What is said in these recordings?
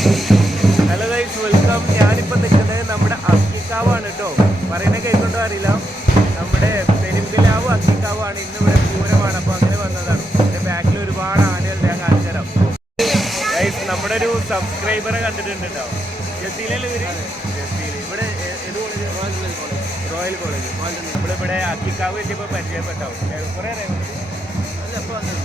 Hello guys, welcome. ഞാനിപ്പോൾ നിൽക്കുന്നത് നമ്മുടെ അക്കിക്കാവാണ് കേട്ടോ. പറയുന്നത് കേൾക്കൊണ്ടോ അറിയില്ല. നമ്മുടെ പെരുമ്പിലാവ് അക്കിക്കാവാണ്. ഇന്നിവിടെ പൂരമാണ്, അപ്പോൾ അങ്ങനെ വന്നതാണ്. എൻ്റെ ബാക്കിൽ ഒരുപാട് ആനകൾ ഞാൻ കാണിച്ചു തരാം. ഗൈസ്, നമ്മുടെ ഒരു സബ്സ്ക്രൈബറെ കണ്ടിട്ടുണ്ട് കേട്ടോ. ജസീലല്ലേ ഇവര്? ജസീൽ. ഇവിടെ ഏത് കോളേജ്? Royal college. നമ്മളിവിടെ അക്കിക്കാവ് എത്തിയപ്പോൾ പരിചയപ്പെട്ടോ. കുറേ അറിയാം. അല്ല, എപ്പോൾ വന്നത്?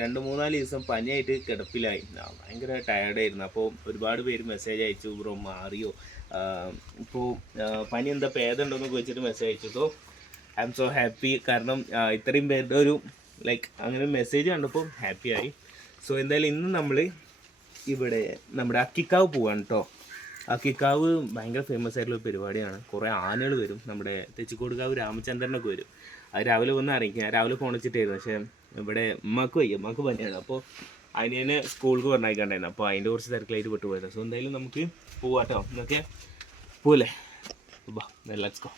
2-3 ദിവസം പനിയായിട്ട് കിടപ്പിലായി. ഭയങ്കര ടയർഡായിരുന്നു. അപ്പോൾ ഒരുപാട് പേര് മെസ്സേജ് അയച്ചു, ബ്രോ മാറിയോ, ഇപ്പോൾ പനി എന്താ ഭേദമുണ്ടോയെന്ന് ചോദിച്ചിട്ട് മെസ്സേജ് അയച്ചു. So I M so happy. കാരണം ഇത്രയും പേരുടെ ഒരു അങ്ങനെ മെസ്സേജ് കണ്ടപ്പോൾ ഹാപ്പിയായി. സോ എന്തായാലും ഇന്ന് നമ്മൾ ഇവിടെ നമ്മുടെ അക്കിക്കാവ് പോവാണ് കേട്ടോ. അക്കിക്കാവ് ഭയങ്കര ഫേമസ് ആയിട്ടുള്ള ഒരു പരിപാടിയാണ്. കുറേ ആനകൾ വരും. നമ്മുടെ തെച്ചിക്കോട്ടുകാവ് രാമചന്ദ്രനൊക്കെ വരും. അത് രാവിലെ വന്ന് അറിയിക്കും. ഞാൻ രാവിലെ ഫോൺ വെച്ചിട്ടായിരുന്നു. പക്ഷേ ഇവിടെ ഉമ്മക്ക് പനിയാണ്. അപ്പോൾ അതിനെ സ്കൂൾക്ക് പറഞ്ഞയക്കണ്ടായിരുന്നു. അപ്പോൾ അതിൻ്റെ കുറച്ച് തിരക്കിലായിട്ട് വിട്ടുപോയത്. സോ എന്തായാലും നമുക്ക് പോവാട്ടോ. എന്നൊക്കെ പോവല്ലേ? Let's go.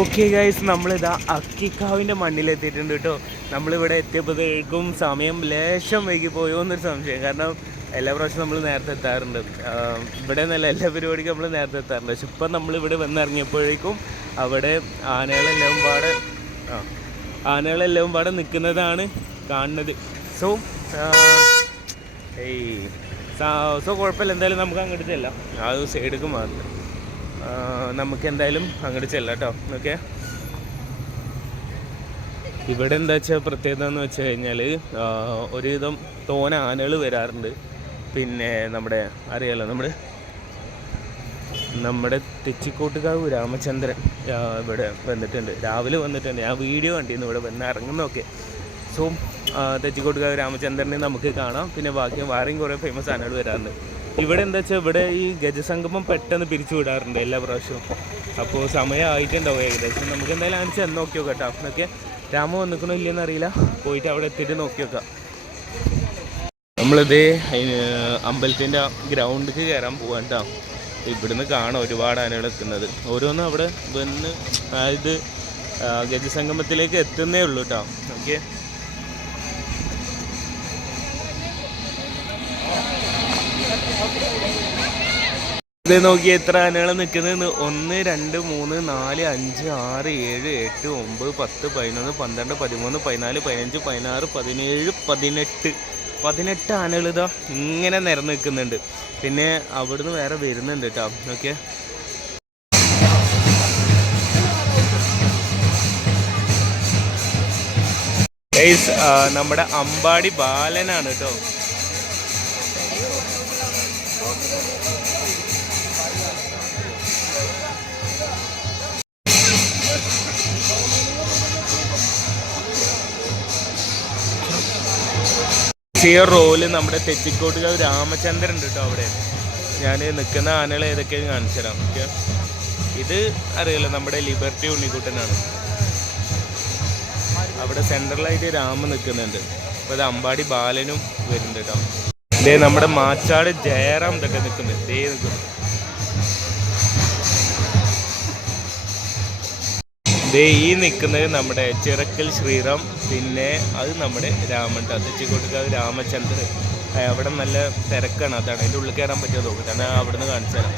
ഓക്കെ ഗൈസ്, നമ്മളിതാ അക്കിക്കാവിൻ്റെ മണ്ണിലെത്തിയിട്ടുണ്ട് കേട്ടോ. നമ്മളിവിടെ എത്തിയപ്പോഴത്തേക്കും സമയം ലേശം വൈകി പോയോ എന്നൊരു സംശയം. കാരണം എല്ലാ പ്രാവശ്യവും നമ്മൾ നേരത്തെ എത്താറുണ്ട്. ഇവിടെ നിന്നല്ല, എല്ലാ പരിപാടിക്കും നമ്മൾ നേരത്തെ എത്താറുണ്ട്. പക്ഷെ ഇപ്പം നമ്മളിവിടെ വന്നിറങ്ങിയപ്പോഴേക്കും അവിടെ ആനകളെല്ലാം പാടെ നിൽക്കുന്നതാണ് കാണുന്നത്. സോ കുഴപ്പമില്ല. എന്തായാലും നമുക്ക് അങ്ങോട്ട് ചെല്ലാം. ആ സൈഡിലേക്ക് മാറില്ല. നമുക്ക് എന്തായാലും അങ്ങോട്ട് ചെല്ലാം കേട്ടോ. ഓക്കെ, ഇവിടെ എന്താ വെച്ചാൽ പ്രത്യേകത എന്ന് വെച്ച് കഴിഞ്ഞാൽ ഒരുവിധം തോന ആനകൾ വരാറുണ്ട്. പിന്നെ അറിയാലോ നമ്മുടെ തെച്ചിക്കോട്ടുകാവ് രാമചന്ദ്രൻ ഇവിടെ വന്നിട്ടുണ്ട്. രാവിലെ വന്നിട്ടുണ്ട്. ഞാൻ വീഡിയോ കണ്ടിരുന്നു ഇവിടെ വന്ന് ഇറങ്ങുന്നതൊക്കെ. സോ തെച്ചിക്കോട്ടുകാവ് രാമചന്ദ്രനെ നമുക്ക് കാണാം. പിന്നെ ബാക്കി വേറെയും കുറേ ഫേമസ് ആനകൾ വരാറുണ്ട്. ഇവിടെ എന്താ വെച്ചാൽ ഇവിടെ ഈ ഗജസംഗമം പെട്ടെന്ന് പിരിച്ചു വിടാറുണ്ട് എല്ലാ പ്രാവശ്യവും. അപ്പോൾ സമയമായിട്ടുണ്ടാവും ഏകദേശം. നമുക്ക് എന്തായാലും അങ്ങനെ ചെന്ന് നോക്കി നോക്കാം കേട്ടോ. എന്നൊക്കെ രാമ വന്നിക്കണോ ഇല്ലയെന്ന് അറിയില്ല. പോയിട്ട് അവിടെ എത്തിയിട്ട് നോക്കി നോക്കാം. നമ്മളിതേ അമ്പലത്തിൻ്റെ ഗ്രൗണ്ടിലേക്ക് കയറാൻ പോകാൻ കേട്ടോ. ഇവിടുന്ന് കാണാം ഒരുപാട് ആനകൾ എത്തുന്നത്. ഓരോന്നും അവിടെ വന്ന് അതായത് ഗജസംഗമത്തിലേക്ക് എത്തുന്നേ ഉള്ളൂ കേട്ടോ. ഓക്കെ, ഇത് നോക്കി എത്ര ആനകൾ നിൽക്കുന്നത്. 1 2 3 4 5 6 7 8 9 10 11 12 13 14 15 16 17 18 ആനകൾ ഇതാ ഇങ്ങനെ നിരന്ന് നിൽക്കുന്നുണ്ട്. പിന്നെ അവിടുന്ന് വേറെ വരുന്നുണ്ട് കേട്ടോ. ഓക്കെ, നമ്മുടെ അമ്പാടി ബാലനാണ് കേട്ടോ. റോല് നമ്മുടെ തെച്ചിക്കോട്ടുകാവ് രാമചന്ദ്രൻ ഉണ്ട് കേട്ടോ. അവിടെ ഞാൻ നിൽക്കുന്ന ആനകൾ ഏതൊക്കെയാണ് കാണിച്ചു തരാം. ഓക്കെ, ഇത് അറിയാലോ നമ്മുടെ ലിബർട്ടി ഉണ്ണിക്കുട്ടനാണ്. അവിടെ സെൻട്രലായിട്ട് രാമ നിൽക്കുന്നുണ്ട്. അപ്പോൾ ഇത് അമ്പാടി ബാലനും വരുന്നുണ്ട് കേട്ടോ. ഇതേ നമ്മുടെ മാച്ചാട് ജയറാം ഇതൊക്കെ നിൽക്കുന്നത്. ഇതേ നിൽക്കുന്നു. ഈ നിൽക്കുന്നത് നമ്മുടെ ചിറക്കൽ ശ്രീറാം. പിന്നെ അത് നമ്മുടെ രാമൻ തെച്ചിക്കോട്ടുകാവ് രാമചന്ദ്രൻ. അവിടെ നല്ല തിരക്കാണ്. അതാണ് അതിൻ്റെ ഉള്ളിൽ കയറാൻ പറ്റുമോ നോക്കി. ഞാൻ അവിടെ നിന്ന് കാണിച്ചു തരാം.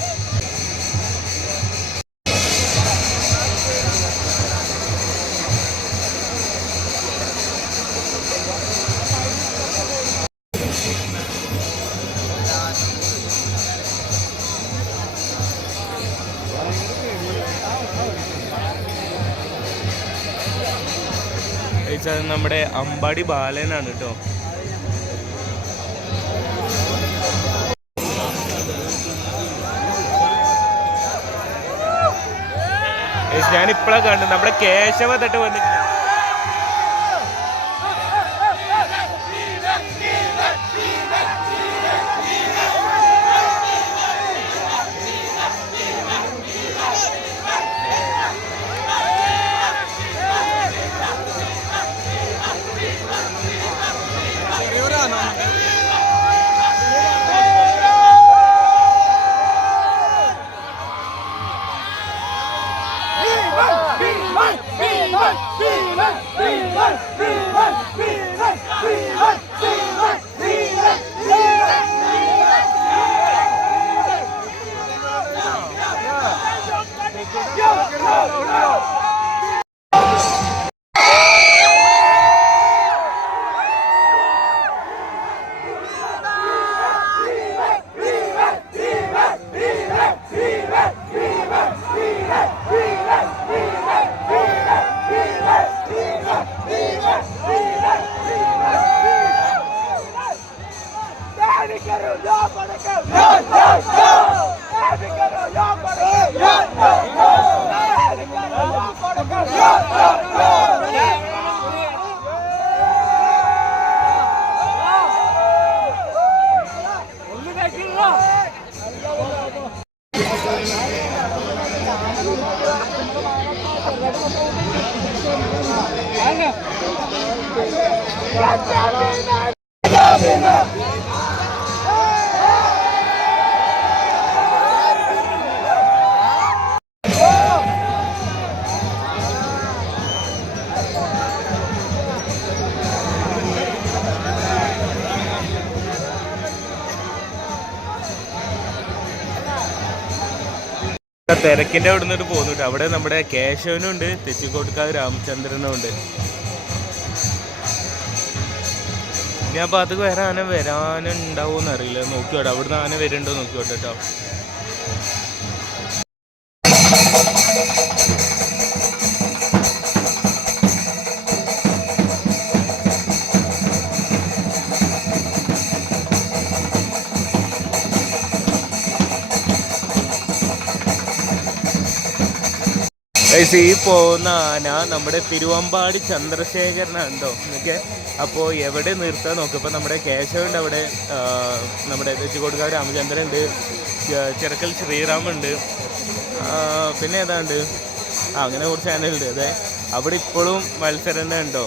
നമ്മുടെ അമ്പാടി ബാലനാണ് കേട്ടോ. ഞാനിപ്പോഴാണ് കണ്ടത് നമ്മുടെ കേശവ തട്ട് വന്നിട്ട്. Viva! തിരക്കിൻ്റെ അവിടെ നിന്നിട്ട് പോകുന്നുണ്ട്. അവിടെ നമ്മുടെ കേശവനും ഉണ്ട്, തെച്ചിക്കോട്ടുകാവ് രാമചന്ദ്രനും ഉണ്ട്. ഇനി ആ ഭാഗത്തേക്ക് വേറെ ആന വരാനുണ്ടാവുമെന്ന് അറിയില്ല. നോക്കിയോട്ടെ, അവിടുന്ന് ആന വരുന്നുണ്ടോ നോക്കിയോട്ടെ കേട്ടോ. ഈ പോകുന്ന ആന നമ്മുടെ തിരുവമ്പാടി ചന്ദ്രശേഖരനുണ്ടോ എന്നൊക്കെ. അപ്പോൾ എവിടെ നിർത്താൻ നോക്കും. ഇപ്പോൾ നമ്മുടെ കേശവൻ്റെ അവിടെ, നമ്മുടെ തെച്ചിക്കോട്ടുകാവ് രാമചന്ദ്രൻ ഉണ്ട്, ചിറക്കൽ ശ്രീറാമുണ്ട്, പിന്നെ ഏതാണ്ട് അങ്ങനെ കുറച്ച് ചാനലുണ്ട്. അതെ, അവിടെ ഇപ്പോഴും മത്സരം തന്നെ ഉണ്ടോ.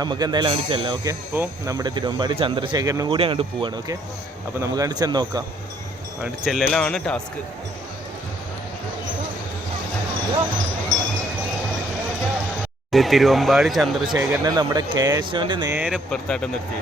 നമുക്ക് എന്തായാലും അങ്ങോട്ട് ചെല്ലാം. ഓക്കെ, അപ്പോൾ നമ്മുടെ തിരുവമ്പാടി ചന്ദ്രശേഖരനും കൂടി അങ്ങോട്ട് പോവാണ്. ഓക്കെ, അപ്പോൾ നമുക്ക് അങ്ങോട്ട് ചെന്ന് നോക്കാം. അങ്ങോട്ട് ചെല്ലലാണ് ടാസ്ക്. തിരുവമ്പാടി ചന്ദ്രശേഖരനെ നമ്മുടെ കേശവന്റെ നേരെ പുറത്തായിട്ട് നിർത്തി.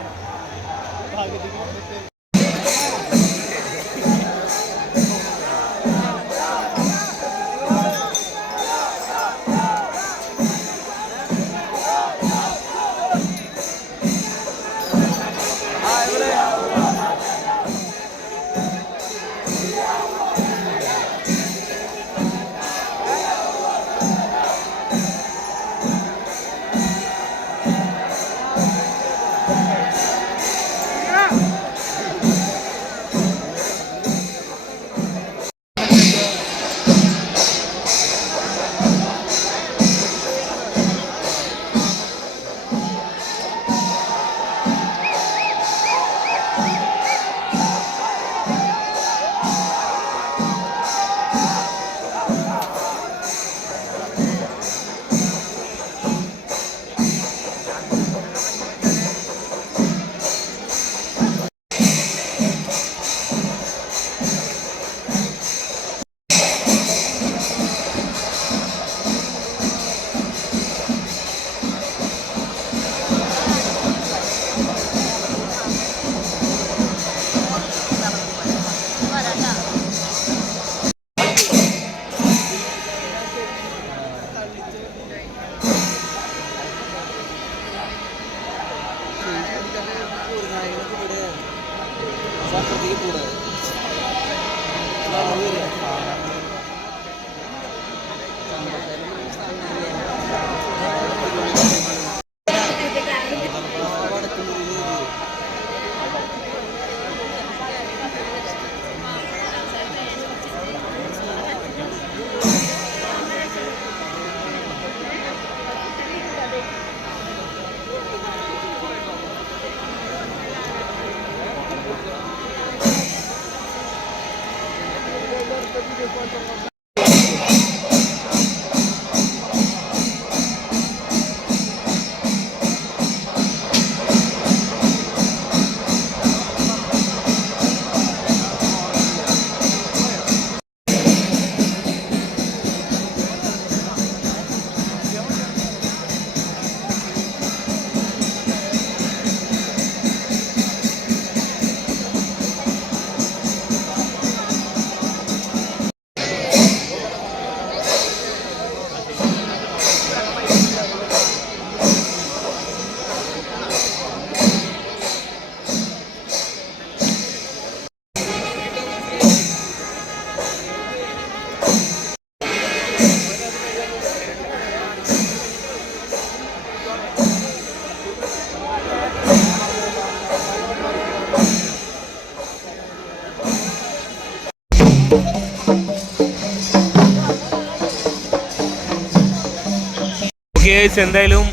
ഓക്കെ, എന്തായാലും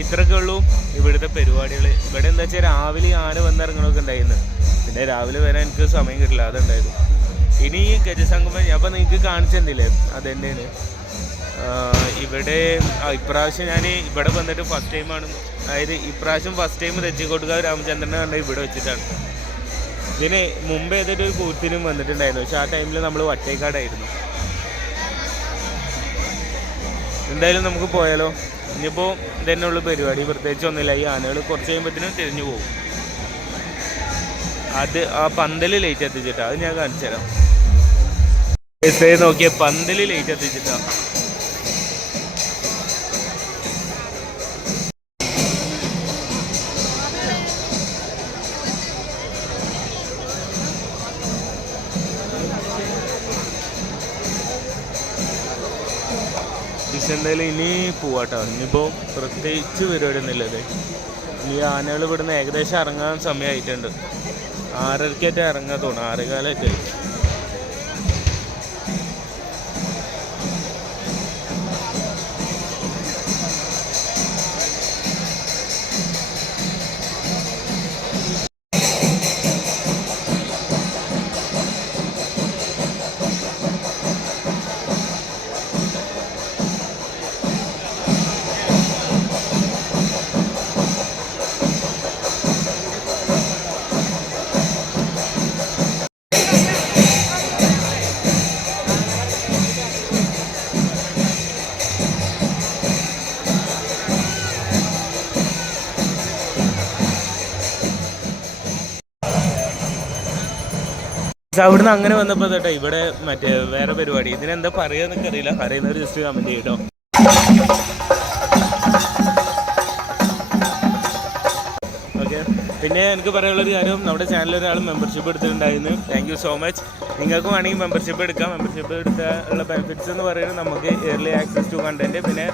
ഇത്രയൊക്കെ ഉള്ളൂ ഇവിടുത്തെ പരിപാടികൾ. ഇവിടെ എന്താ വെച്ചാൽ രാവിലെ ആന വന്നിറങ്ങണമൊക്കെ ഉണ്ടായിരുന്നു. പിന്നെ രാവിലെ വരാൻ എനിക്ക് സമയം കിട്ടില്ല, അതുണ്ടായിരുന്നു. ഇനി ഗജസംഗമം ഞാൻ അപ്പോൾ നിങ്ങൾക്ക് കാണിച്ചെന്നില്ലേ, അതുതന്നെയാണ്. ഇവിടെ ഇപ്രാവശ്യം ഞാൻ ഇവിടെ വന്നിട്ട് ഫസ്റ്റ് ടൈമാണ്. അതായത് ഇപ്രാവശ്യം ഫസ്റ്റ് ടൈം തെച്ചിക്കോട്ടുകാവ് രാമചന്ദ്രനെ കണ്ട ഇവിടെ വെച്ചിട്ടാണ്. ഇതിന് മുമ്പ് ഏതൊരു കൂത്തിനും വന്നിട്ടുണ്ടായിരുന്നു, പക്ഷെ ആ ടൈമിൽ നമ്മൾ വട്ടേക്കാടായിരുന്നു. എന്തായാലും നമുക്ക് പോയാലോ. ഇനിയിപ്പോൾ ഇതന്നെയുള്ള പരിപാടി, പ്രത്യേകിച്ച് ഒന്നുമില്ല. ഈ ആനകൾ കുറച്ച് കഴിയുമ്പോഴത്തേനും തിരിഞ്ഞു പോകും. അത് ആ പന്തൽ ലൈറ്റ് എത്തിച്ചിട്ടാണ്, അത് ഞാൻ കാണിച്ചു തരാം. നോക്കിയ പന്തൽ ലൈറ്റ് എത്തിച്ചിട്ടാണ്. എന്തായാലും ഇനി പോവാട്ടോ. ഇനിയിപ്പോൾ പ്രത്യേകിച്ച് പരിപാടി ഒന്നുമില്ലത്. ഇനി ആനകൾ ഇവിടുന്ന് ഏകദേശം ഇറങ്ങാൻ സമയമായിട്ടുണ്ട്. 6:30 ഇറങ്ങാൻ തോന്നുന്നു, 6:15. അവിടുന്ന് അങ്ങനെ വന്നപ്പോൾ കേട്ടോ ഇവിടെ മറ്റേ വേറെ പരിപാടി, ഇതിനെന്താ പറയാന്നൊക്കെ അറിയില്ല. അറിയുന്നവർ ജസ്റ്റ് കമൻറ്റ് ചെയ്യട്ടോ. ഓക്കെ, പിന്നെ എനിക്ക് പറയാനുള്ളൊരു കാര്യം, നമ്മുടെ ചാനലിൽ ഒരാൾ മെമ്പർഷിപ്പ് എടുത്തിട്ടുണ്ടായിരുന്നു. Thank you so much. നിങ്ങൾക്കും വേണമെങ്കിൽ മെമ്പർഷിപ്പ് എടുക്കാം. മെമ്പർഷിപ്പ് എടുത്താലുള്ള ബെനിഫിറ്റ്സ് എന്ന് പറയുന്നത് നമുക്ക് ഇയർലി ആക്സസ് ടു കണ്ടൻറ്റ്, പിന്നെ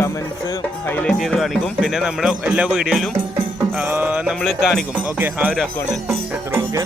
കമൻറ്റ്സ് ഹൈലൈറ്റ് ചെയ്ത് കാണിക്കും, പിന്നെ നമ്മുടെ എല്ലാ വീഡിയോയിലും നമ്മൾ കാണിക്കും. ഓക്കെ, ആ ഒരു അക്കൗണ്ട് എത്ര. ഓക്കെ.